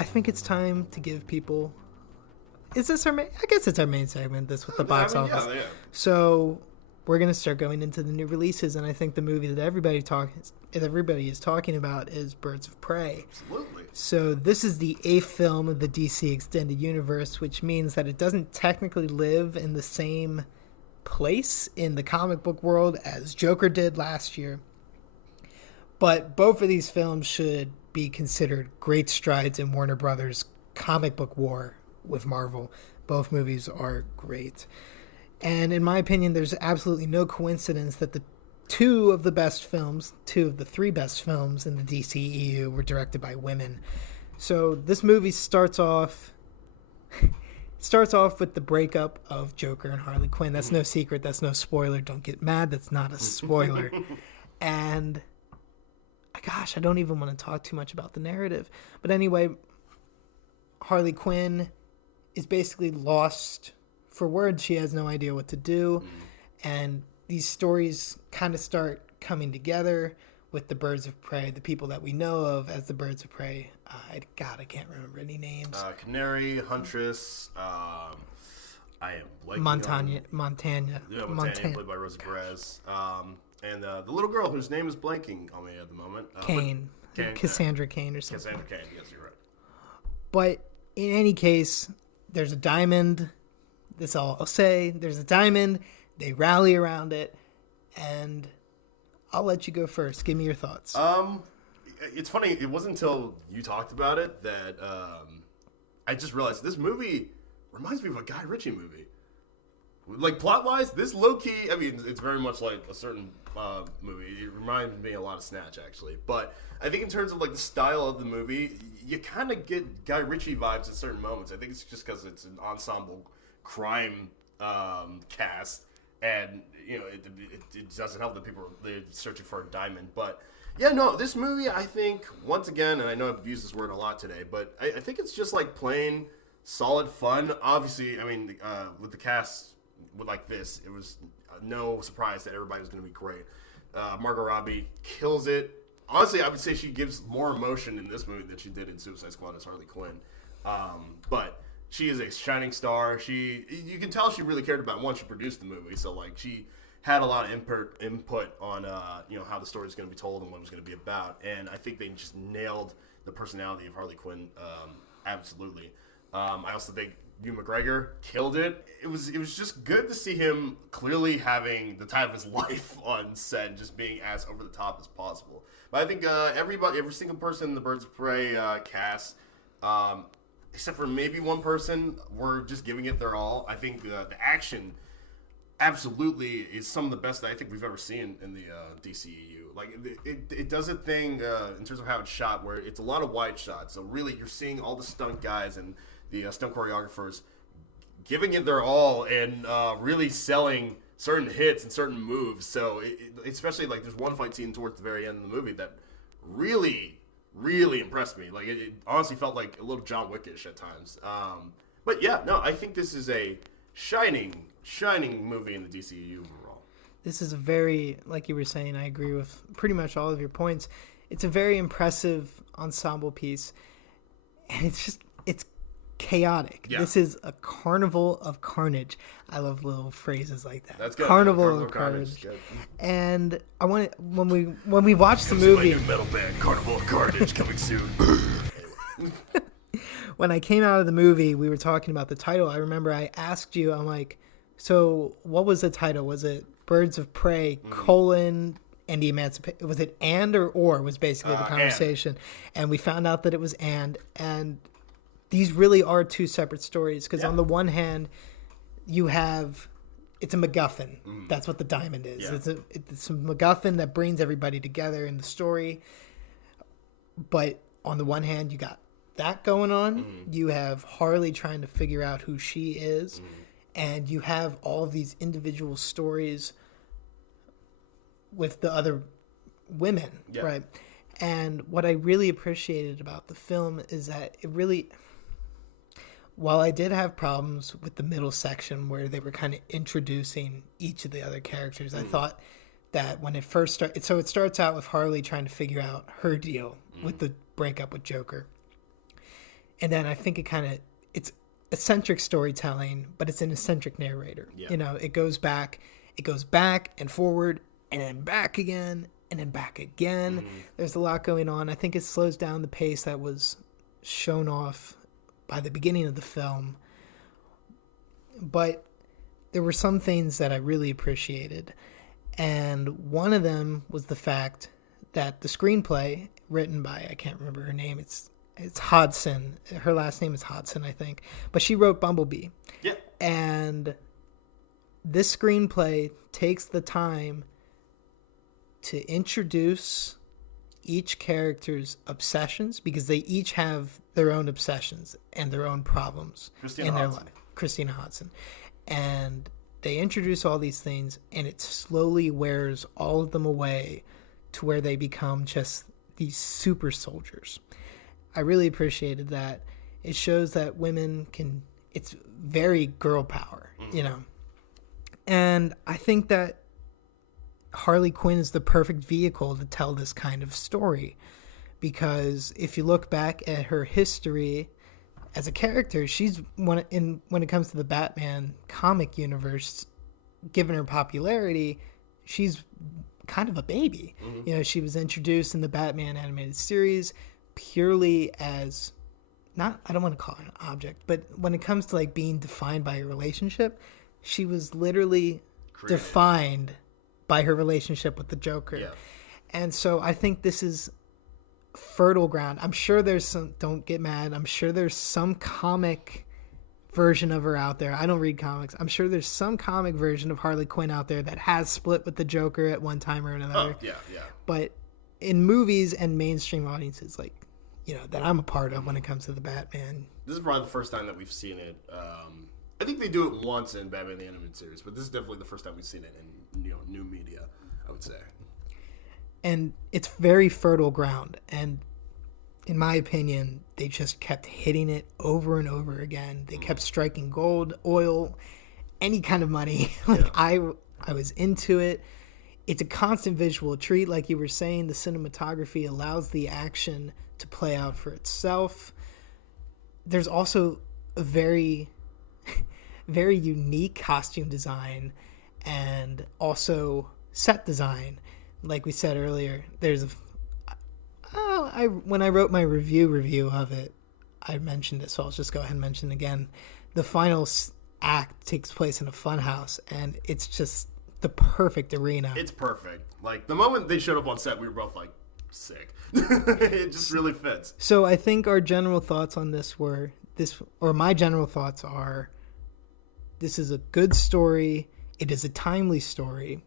I think it's time to give people. Is this our main? I guess it's our main segment. This with the box office. Yeah. So we're gonna start going into the new releases, and I think the movie that everybody is talking about is Birds of Prey. Absolutely. So this is the 8th film of the DC Extended Universe, which means that it doesn't technically live in the same place in the comic book world as Joker did last year. But both of these films should be considered great strides in Warner Brothers' comic book war with Marvel. Both movies are great. And in my opinion, there's absolutely no coincidence that the two of the three best films in the DCEU were directed by women. So this movie starts off with the breakup of Joker and Harley Quinn. That's no secret. That's no spoiler. Don't get mad. That's not a spoiler. And gosh, I don't even want to talk too much about the narrative. But anyway, Harley Quinn is basically lost for words. She has no idea what to do. And these stories kind of start coming together with the Birds of Prey, the people that we know of as the Birds of Prey. I can't remember any names. Canary, Huntress, I am blanking Montana. Yeah, Montana, played by Rosa Perez. And the little girl whose name is blanking on me at the moment. Cain. Cassandra Cain or something. Cassandra Cain, yes, you're right. But in any case, there's a diamond. That's all I'll say. There's a diamond. They rally around it. And I'll let you go first. Give me your thoughts. It's funny. It wasn't until you talked about it that I just realized this movie reminds me of a Guy Ritchie movie. Like, plot-wise, this low-key, I mean, it's very much like a certain movie. It reminds me a lot of Snatch, actually. But I think in terms of, like, the style of the movie, you kind of get Guy Ritchie vibes at certain moments. I think it's just because it's an ensemble crime cast. And, you know, it doesn't help that they're searching for a diamond. But, yeah, no, this movie, I think, once again, and I know I've used this word a lot today, but I think it's just, like, plain, solid fun. Obviously, I mean, with the cast like this, it was no surprise that everybody was going to be great. Margot Robbie kills it. Honestly, I would say she gives more emotion in this movie than she did in Suicide Squad as Harley Quinn. But she is a shining star. You can tell she really cared about, once she produced the movie, so like she had a lot of input on how the story was going to be told and what it was going to be about. And I think they just nailed the personality of Harley Quinn absolutely. I also think Hugh McGregor killed it. It was just good to see him clearly having the time of his life on set and just being as over the top as possible. But I think every single person in the Birds of Prey cast, except for maybe one person, were just giving it their all. I think the action absolutely is some of the best that I think we've ever seen in the DCEU. Like it does a thing in terms of how it's shot, where it's a lot of wide shots. So really, you're seeing all the stunt guys and the stunt choreographers giving it their all and really selling certain hits and certain moves. So especially like there's one fight scene towards the very end of the movie that really, really impressed me. Like it honestly felt like a little John Wickish at times. But yeah, no, I think this is a shining movie in the DCEU overall. This is a very, like you were saying, I agree with pretty much all of your points. It's a very impressive ensemble piece, and it's chaotic. Yeah. This is a carnival of carnage. I love little phrases like that. That's good. Carnival of carnage. And I want to, when we watch the movie, my new metal band, Carnival of Carnage, coming soon. When I came out of the movie, we were talking about the title. I remember I asked you, I'm like, so what was the title? Was it Birds of Prey, and the Emancipation? Was it and or was basically the conversation. And we found out that it was and these really are two separate stories, because on the one hand, you have, it's a MacGuffin. That's what the diamond is. Yeah. It's a MacGuffin that brings everybody together in the story. But on the one hand, you got that going on. You have Harley trying to figure out who she is. And you have all of these individual stories with the other women, right? And what I really appreciated about the film is that it really... While I did have problems with the middle section where they were kind of introducing each of the other characters, I thought that when it first started... So it starts out with Harley trying to figure out her deal with the breakup with Joker. And then I think it's eccentric storytelling, but it's an eccentric narrator. Yeah. You know, it goes back and forward and then back again and then back again. Mm-hmm. There's a lot going on. I think it slows down the pace that was shown off by the beginning of the film. But there were some things that I really appreciated. And one of them was the fact that the screenplay written by, I can't remember her name, it's Hodson. Her last name is Hodson, I think. But she wrote Bumblebee. Yeah. And this screenplay takes the time to introduce each character's obsessions, because they each have their own obsessions and their own problems in their life. Christina Hodson. And they introduce all these things, and it slowly wears all of them away to where they become just these super soldiers. I really appreciated that. It shows that women can, it's very girl power, you know. And I think that Harley Quinn is the perfect vehicle to tell this kind of story, because if you look back at her history as a character, she's when it comes to the Batman comic universe, given her popularity, she's kind of a baby. Mm-hmm. You know, she was introduced in the Batman animated series purely as, not, I don't want to call her an object, but when it comes to like being defined by a relationship, she was literally defined by her relationship with the Joker. Yeah. And so I think this is fertile ground. I'm sure there's some, don't get mad, I'm sure there's some comic version of her out there. I don't read comics. I'm sure there's some comic version of Harley Quinn out there that has split with the Joker at one time or another. Oh, yeah. But in movies and mainstream audiences, like, you know, that I'm a part of when it comes to the Batman. This is probably the first time that we've seen it. I think they do it once in Batman the Animated Series, but this is definitely the first time we've seen it in, you know, new media, I would say. And it's very fertile ground. And in my opinion, they just kept hitting it over and over again. They kept striking gold, oil, any kind of money. Like, yeah. I was into it. It's a constant visual treat. Like you were saying, the cinematography allows the action to play out for itself. There's also a very, very unique costume design and also set design. Like we said earlier, there's when I wrote my review of it, I mentioned it, so I'll just go ahead and mention it again. The final act takes place in a funhouse, and it's just the perfect arena. It's perfect. Like, the moment they showed up on set, we were both like, sick. It just really fits. So I think our general thoughts on this were my general thoughts are, this is a good story. It is a timely story.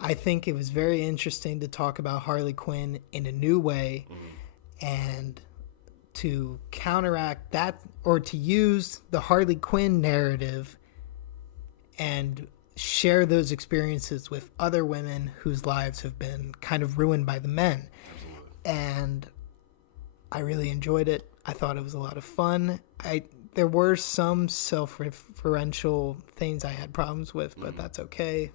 I think it was very interesting to talk about Harley Quinn in a new way, and to counteract that, or to use the Harley Quinn narrative and share those experiences with other women whose lives have been kind of ruined by the men. Absolutely. And I really enjoyed it. I thought it was a lot of fun. There were some self-referential things I had problems with, but that's okay.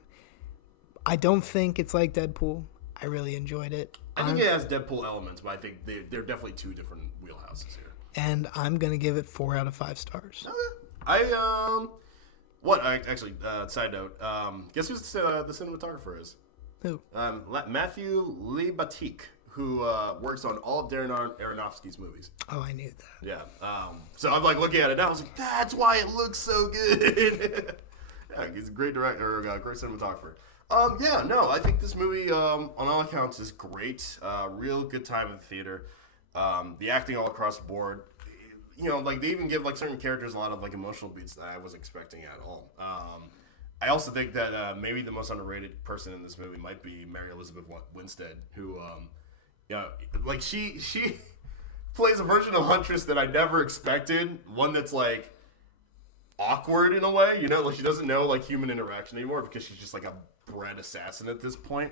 I don't think it's like Deadpool. I really enjoyed it. I think it has Deadpool elements, but I think they're definitely two different wheelhouses here. And I'm going to give it 4 out of 5 stars. Side note, guess who the cinematographer is? Who? Matthew Libatique, who works on all of Darren Aronofsky's movies. Oh, I knew that. Yeah. So I'm like looking at it now. I was like, that's why it looks so good. Yeah, he's a great director, great cinematographer. I think this movie, on all accounts, is great. Real good time in the theater. The acting all across the board. You know, like, they even give, like, certain characters a lot of, like, emotional beats that I wasn't expecting at all. I also think that maybe the most underrated person in this movie might be Mary Elizabeth Winstead, who, she plays a version of Huntress that I never expected. One that's, like, awkward in a way, you know? Like, she doesn't know, like, human interaction anymore because she's just, like, a bred assassin at this point.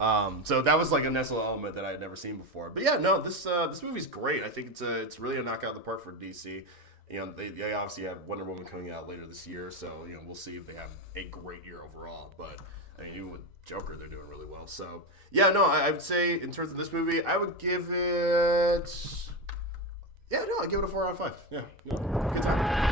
So that was like a nice little element that I had never seen before. But yeah, no, this movie's great. I think it's really a knockout of the park for DC. You know, they obviously have Wonder Woman coming out later this year, so, you know, we'll see if they have a great year overall. But I mean, even with Joker, they're doing really well. So yeah, no, I would say in terms of this movie, I would give it. Yeah, no, I give it a 4 out of 5. Yeah, good time.